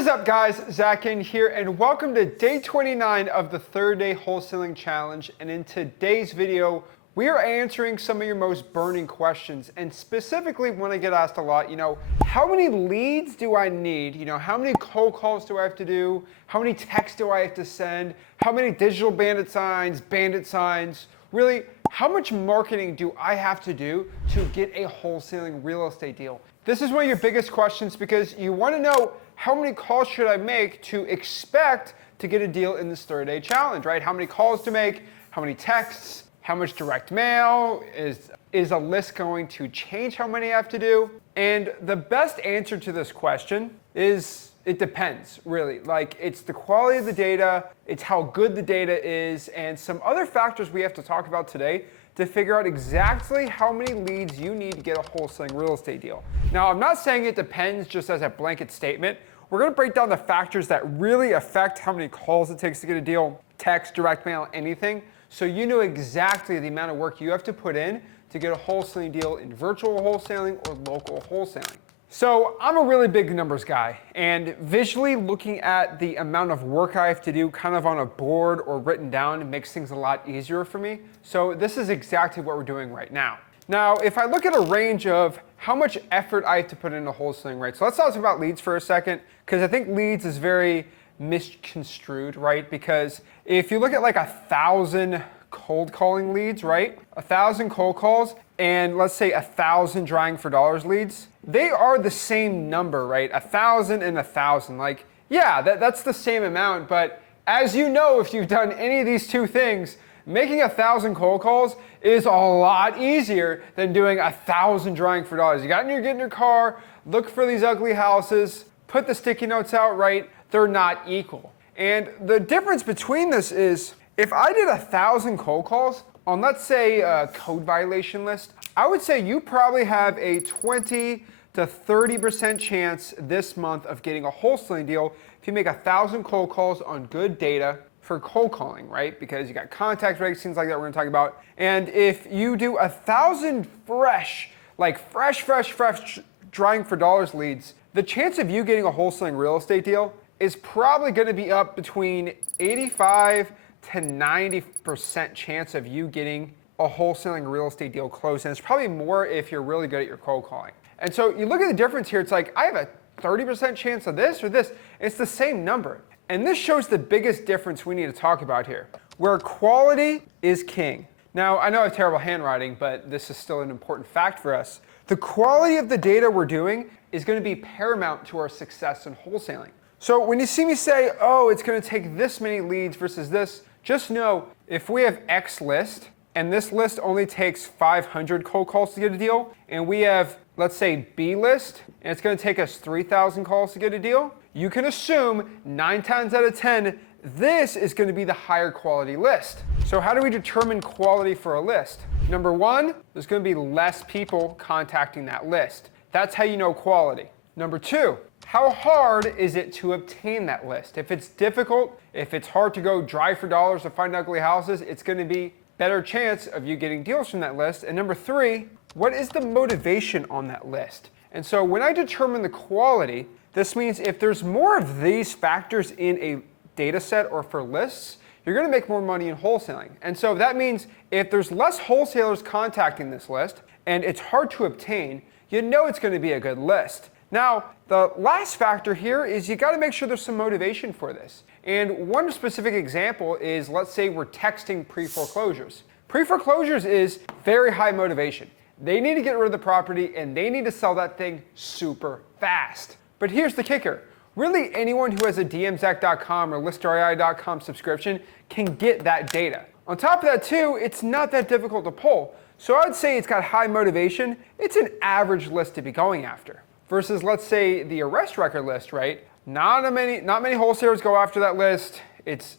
What is up, guys? Zach Ginn here, and welcome to day 29 of the 3rd-day wholesaling challenge. And in today's video, we are answering some of your most burning questions. And specifically, when I get asked a lot, how many leads do I need? How many cold calls do I have to do? How many texts do I have to send? How many digital bandit signs? Really, how much marketing do I have to do to get a wholesaling real estate deal? This is one of your biggest questions because you want to know how many calls should I make to expect to get a deal in this 3rd-day challenge, right? How many calls to make, how many texts, how much direct mail, is a list going to change how many I have to do? And the best answer to this question is it depends, really. Like, it's the quality of the data, it's how good the data is, and some other factors we have to talk about today to figure out exactly how many leads you need to get a wholesaling real estate deal. Now, I'm not saying it depends just as a blanket statement. We're going to break down the factors that really affect how many calls it takes to get a deal, text, direct mail, anything, so you know exactly the amount of work you have to put in to get a wholesaling deal in virtual wholesaling or local wholesaling. So I'm a really big numbers guy, and visually looking at the amount of work I have to do kind of on a board or written down makes things a lot easier for me. So this is exactly what we're doing right now. Now, if I look at a range of how much effort I have to put into wholesaling, right? So let's talk about leads for a second, because I think leads is very misconstrued, right? Because if you look at like 1,000 cold calling leads, right? 1,000 cold calls and let's say 1,000 drying for dollars leads, they are the same number, right? 1,000 and 1,000. Like, yeah, that's the same amount, but as you know, if you've done any of these two things, making 1,000 cold calls is a lot easier than doing 1,000 drying for dollars. Get in your car, look for these ugly houses, put the sticky notes out, right? They're not equal. And the difference between this is if I did 1,000 cold calls on, let's say, a code violation list, I would say you probably have a 20 to 30% chance this month of getting a wholesaling deal if you make 1,000 cold calls on good data for cold calling, right? Because you got contact rates, things like that we're gonna talk about. And if you do 1,000 fresh drying for dollars leads, the chance of you getting a wholesaling real estate deal is probably gonna be up between 85 to 90% chance of you getting a wholesaling real estate deal closed. And it's probably more if you're really good at your cold calling. And so you look at the difference here, it's like I have a 30% chance of this or this. It's the same number. And this shows the biggest difference we need to talk about here, where quality is king. Now, I know I have terrible handwriting, but this is still an important fact for us. The quality of the data we're doing is going to be paramount to our success in wholesaling. So when you see me say, oh, it's going to take this many leads versus this, just know if we have X list, and this list only takes 500 cold calls to get a deal, and we have, let's say, B list, and it's going to take us 3,000 calls to get a deal, you can assume 9 times out of 10, this is going to be the higher quality list. So how do we determine quality for a list? Number one, there's going to be less people contacting that list. That's how you know quality. Number two, how hard is it to obtain that list? If it's difficult, if it's hard to go dry for dollars to find ugly houses, it's going to be better chance of you getting deals from that list. And number three, what is the motivation on that list? And so when I determine the quality, this means if there's more of these factors in a data set or for lists, you're going to make more money in wholesaling. And so that means if there's less wholesalers contacting this list and it's hard to obtain, you know it's going to be a good list. Now, the last factor here is you got to make sure there's some motivation for this. And one specific example is, let's say we're texting pre-foreclosures. Pre-foreclosures is very high motivation. They need to get rid of the property and they need to sell that thing super fast. But here's the kicker. Really, anyone who has a dmzach.com or listerei.com subscription can get that data. On top of that too, it's not that difficult to pull. So I'd say it's got high motivation. It's an average list to be going after. Versus, let's say, the arrest record list, right? Not many wholesalers go after that list. It's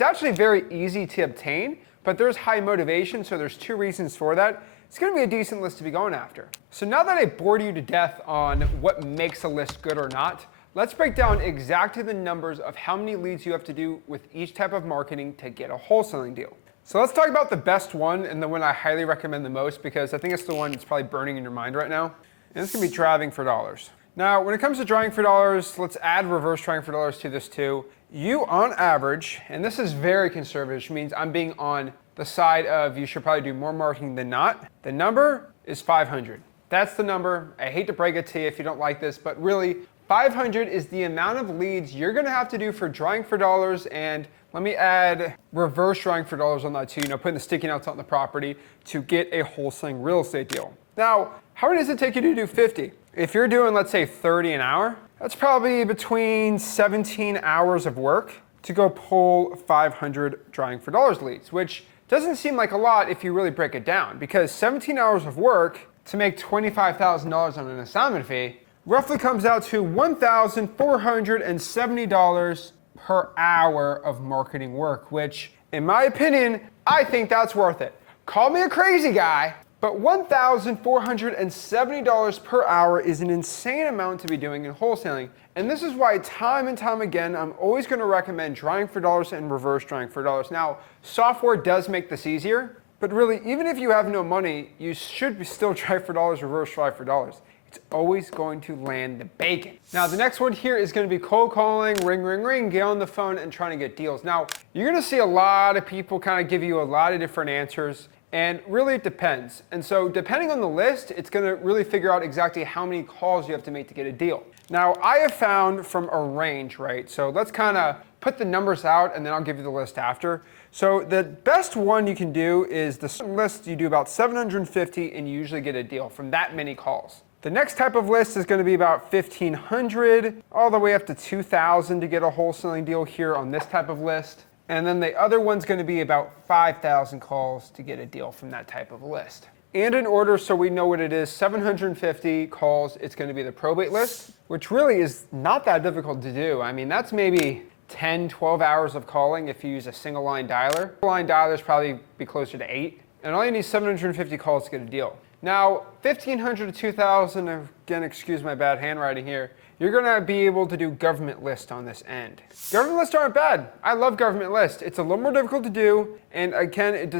actually very easy to obtain, but there's high motivation, so there's two reasons for that. It's going to be a decent list to be going after. So now that I bored you to death on what makes a list good or not, let's break down exactly the numbers of how many leads you have to do with each type of marketing to get a wholesaling deal. So let's talk about the best one and the one I highly recommend the most, because I think it's the one that's probably burning in your mind right now. And it's going to be driving for dollars. Now, when it comes to drawing for dollars, let's add reverse drawing for dollars to this too. You, on average, and this is very conservative, which means I'm being on the side of you should probably do more marketing than not. The number is 500. That's the number. I hate to break it to you if you don't like this, but really, 500 is the amount of leads you're gonna have to do for drawing for dollars, and let me add reverse drawing for dollars on that too, putting the sticky notes on the property to get a wholesaling real estate deal. Now, how long does it take you to do 50? If you're doing, let's say, 30 an hour, that's probably between 17 hours of work to go pull 500 drawing for dollars leads, which doesn't seem like a lot if you really break it down, because 17 hours of work to make $25,000 on an assignment fee roughly comes out to $1,470 per hour of marketing work, which, in my opinion, I think that's worth it. Call me a crazy guy, but $1,470 per hour is an insane amount to be doing in wholesaling. And this is why time and time again, I'm always going to recommend drawing for dollars and reverse drawing for dollars. Now, software does make this easier, but really, even if you have no money, you should still try for dollars, reverse try for dollars. It's always going to land the bacon. Now, the next one here is going to be cold calling, ring, ring, ring, get on the phone and trying to get deals. Now, you're going to see a lot of people kind of give you a lot of different answers. And really it depends. And so depending on the list, it's gonna really figure out exactly how many calls you have to make to get a deal. Now, I have found from a range, right? So let's kind of put the numbers out and then I'll give you the list after. So the best one you can do is the list you do about 750 and you usually get a deal from that many calls. The next type of list is going to be about 1,500 all the way up to 2,000 to get a wholesaling deal here on this type of list. And then the other one's going to be about 5,000 calls to get a deal from that type of list. And in order so we know what it is, 750 calls, it's going to be the probate list, which really is not that difficult to do. I mean, that's maybe 10, 12 hours of calling if you use a single line dialer. Line dialers probably be closer to 8. And all you need is 750 calls to get a deal. Now, 1,500 to 2,000, again, excuse my bad handwriting here, you're gonna be able to do government list on this end. Government lists aren't bad. I love government lists. It's a little more difficult to do, and again, it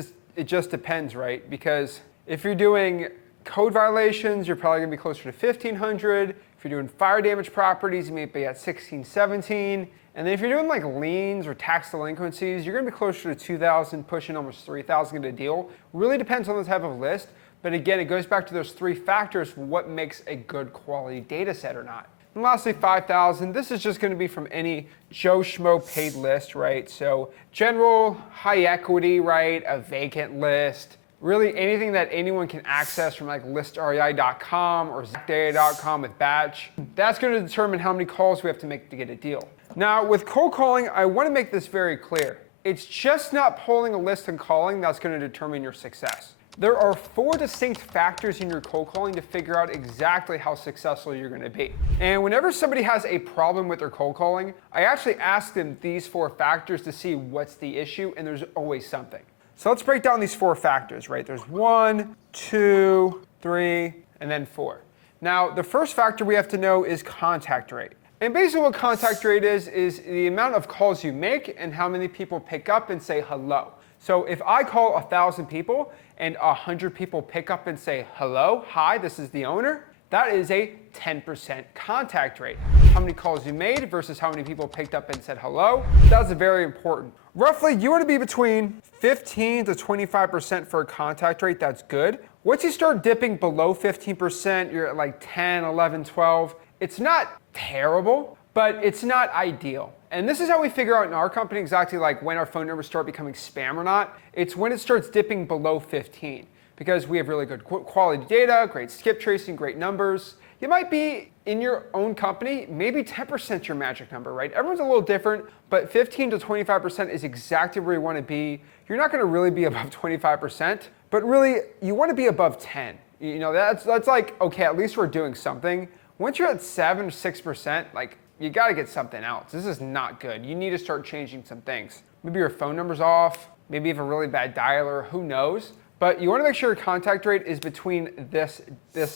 just depends, right? Because if you're doing code violations, you're probably gonna be closer to 1,500. If you're doing fire damage properties, you may be at 16, 17. And then if you're doing like liens or tax delinquencies, you're gonna be closer to 2,000, pushing almost 3,000 to get a deal. Really depends on the type of list. But again, it goes back to those three factors for what makes a good quality data set or not. And lastly, 5,000, this is just gonna be from any Joe Schmo paid list, right? So general, high equity, right? A vacant list, really anything that anyone can access from like listrei.com or zachdata.com with batch. That's gonna determine how many calls we have to make to get a deal. Now with cold calling, I wanna make this very clear. It's just not pulling a list and calling that's gonna determine your success. There are 4 distinct factors in your cold calling to figure out exactly how successful you're gonna be. And whenever somebody has a problem with their cold calling, I actually ask them these 4 factors to see what's the issue, and there's always something. So let's break down these 4 factors, right? There's 1, 2, 3, and then 4. Now, the first factor we have to know is contact rate. And basically what contact rate is the amount of calls you make and how many people pick up and say hello. So if I call 1,000 people and 100 people pick up and say, hello, hi, this is the owner, that is a 10% contact rate. How many calls you made versus how many people picked up and said hello, that's very important. Roughly, you want to be between 15 to 25% for a contact rate, that's good. Once you start dipping below 15%, you're at like 10, 11, 12, it's not terrible, but it's not ideal. And this is how we figure out in our company exactly like when our phone numbers start becoming spam or not. It's when it starts dipping below 15 because we have really good quality data, great skip tracing, great numbers. You might be in your own company, maybe 10% your magic number, right? Everyone's a little different, but 15 to 25% is exactly where you want to be. You're not going to really be above 25%, but really you want to be above 10. You know, that's like, okay, at least we're doing something. Once you're at 7 or 6%, like, you got to get something else. This is not good. You need to start changing some things. Maybe your phone number's off. Maybe you have a really bad dialer. Who knows? But you want to make sure your contact rate is between this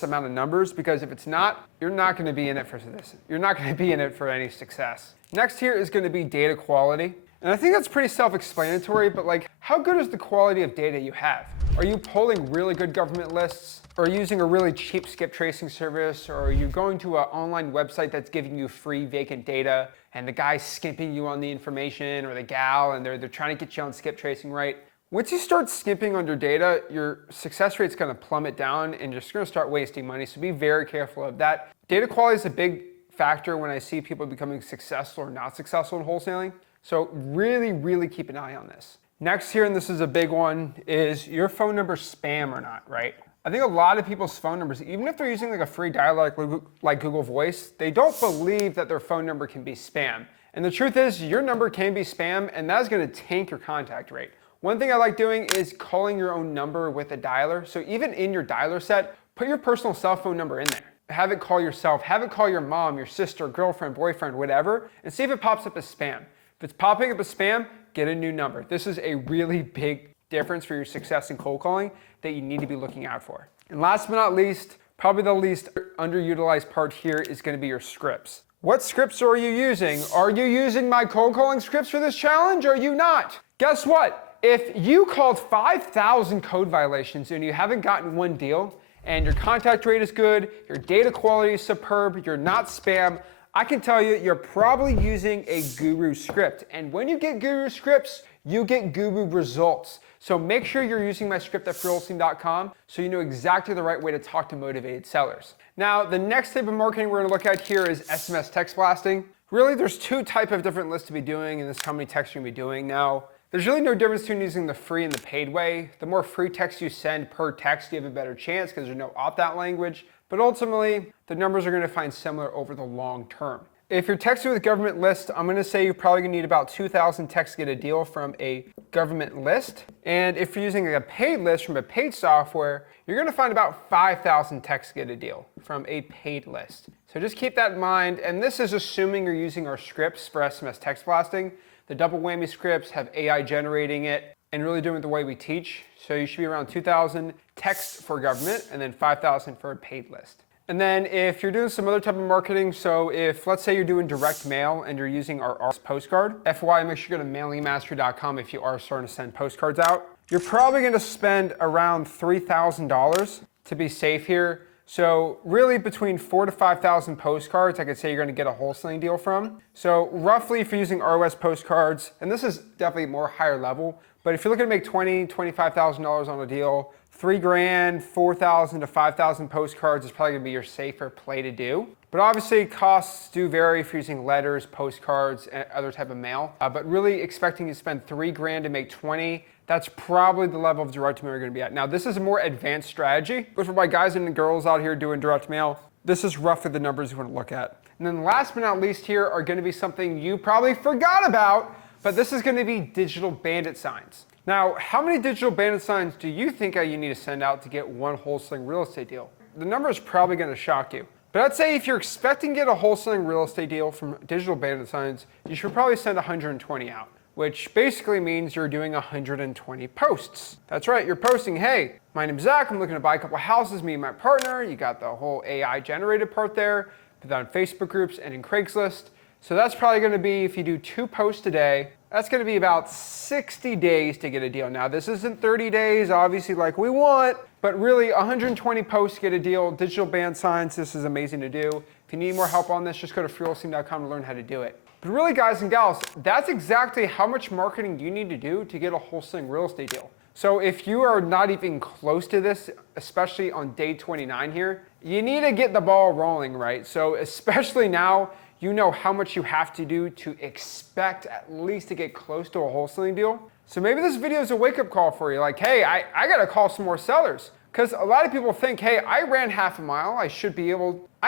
amount of numbers, because if it's not, you're not going to be in it for this. You're not going to be in it for any success. Next here is going to be data quality. And I think that's pretty self-explanatory, but like, how good is the quality of data you have? Are you pulling really good government lists? Or are you using a really cheap skip tracing service? Or are you going to an online website that's giving you free vacant data and the guy's skimping you on the information, or the gal, and they're trying to get you on skip tracing right? Once you start skimping on your data, your success rate's gonna plummet down and you're just gonna start wasting money. So be very careful of that. Data quality is a big factor when I see people becoming successful or not successful in wholesaling. So really, really keep an eye on this. Next here, and this is a big one, is your phone number spam or not, right? I think a lot of people's phone numbers, even if they're using like a free dialer like Google Voice, they don't believe that their phone number can be spam. And the truth is, your number can be spam, and that's gonna tank your contact rate. One thing I like doing is calling your own number with a dialer. So even in your dialer set, put your personal cell phone number in there. Have it call yourself, have it call your mom, your sister, girlfriend, boyfriend, whatever, and see if it pops up as spam. If it's popping up as spam, get a new number. This is a really big difference for your success in cold calling that you need to be looking out for. And last but not least, probably the least underutilized part here is gonna be your scripts. What scripts are you using? Are you using my cold calling scripts for this challenge, or are you not? Guess what? If you called 5,000 code violations and you haven't gotten one deal, and your contact rate is good, your data quality is superb, you're not spam, I can tell you, you're probably using a guru script. And when you get guru scripts, you get guru results. So make sure you're using my script at FlipwithRick.com so you know exactly the right way to talk to motivated sellers. Now, the next type of marketing we're gonna look at here is SMS text blasting. Really, there's two types of different lists to be doing, and this is how many texts you're gonna be doing. Now, there's really no difference between using the free and the paid way. The more free text you send per text, you have a better chance because there's no opt-out language. But ultimately, the numbers are gonna find similar over the long term. If you're texting with a government list, I'm gonna say you're probably gonna need about 2,000 texts to get a deal from a government list. And if you're using a paid list from a paid software, you're gonna find about 5,000 texts to get a deal from a paid list. So just keep that in mind. And this is assuming you're using our scripts for SMS text blasting. The double whammy scripts have AI generating it and really doing it the way we teach. So you should be around 2,000 texts for government and then 5,000 for a paid list. And then if you're doing some other type of marketing, so if let's say you're doing direct mail and you're using our postcard, FYI, make sure you go to mailingmastery.com if you are starting to send postcards out. You're probably gonna spend around $3,000 to be safe here. So really between 4,000 to 5,000 postcards, I could say you're gonna get a wholesaling deal from. So roughly if you're using ROS postcards, and this is definitely more higher level, but if you're looking to make $20,000, $25,000 on a deal, $3,000, 4,000 to 5,000 postcards is probably gonna be your safer play to do. But obviously costs do vary if you're using letters, postcards, and other type of mail. But really expecting you to spend $3,000 to make 20, that's probably the level of direct mail you're gonna be at. Now this is a more advanced strategy, but for my guys and girls out here doing direct mail, this is roughly the numbers you wanna look at. And then last but not least here are gonna be something you probably forgot about, but this is gonna be digital bandit signs. Now, how many digital bandit signs do you think you need to send out to get one wholesaling real estate deal? The number is probably gonna shock you. But I'd say if you're expecting to get a wholesaling real estate deal from digital bandit signs, you should probably send 120 out, which basically means you're doing 120 posts. That's right, you're posting, hey, my name's Zach, I'm looking to buy a couple houses, me and my partner. You got the whole AI generated part there, put that on Facebook groups and in Craigslist. So that's probably gonna be, if you do 2 posts a day, that's gonna be about 60 days to get a deal. Now, this isn't 30 days, obviously, like we want, but really 120 posts to get a deal. Digital band signs, this is amazing to do. If you need more help on this, just go to FlipwithRick.com to learn how to do it. But really, guys and gals, that's exactly how much marketing you need to do to get a wholesaling real estate deal. So if you are not even close to this, especially on day 29 here, you need to get the ball rolling, right? So especially now, you know how much you have to do to expect at least to get close to a wholesaling deal. So maybe this video is a wake-up call for you, like, hey, I gotta call some more sellers. Because a lot of people think, hey, I ran half a mile, I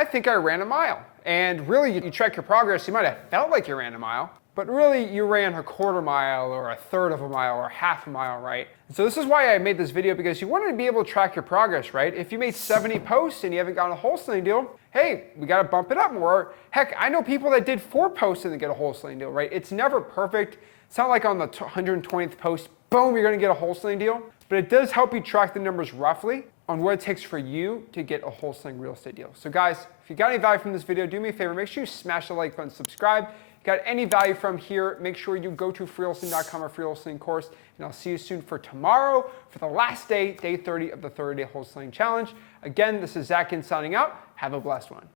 think I ran a mile. And really, you track your progress, you might have felt like you ran a mile, but really you ran a quarter mile or a third of a mile or half a mile, right? And so this is why I made this video, because you want to be able to track your progress, right? If you made 70 posts and you haven't gotten a wholesaling deal, hey, we got to bump it up more. Heck, I know people that did 4 posts and they get a wholesaling deal, right? It's never perfect. It's not like on the 120th post, boom, you're going to get a wholesaling deal. But it does help you track the numbers roughly on what it takes for you to get a wholesaling real estate deal. So guys, if you got any value from this video, do me a favor, make sure you smash the like button, subscribe. If you got any value from here, make sure you go to freewholesaling.com or free wholesaling course, and I'll see you soon for tomorrow for the last day, day 30 of the 30-day wholesaling challenge. Again, this is Zach Ginn signing out. Have a blessed one.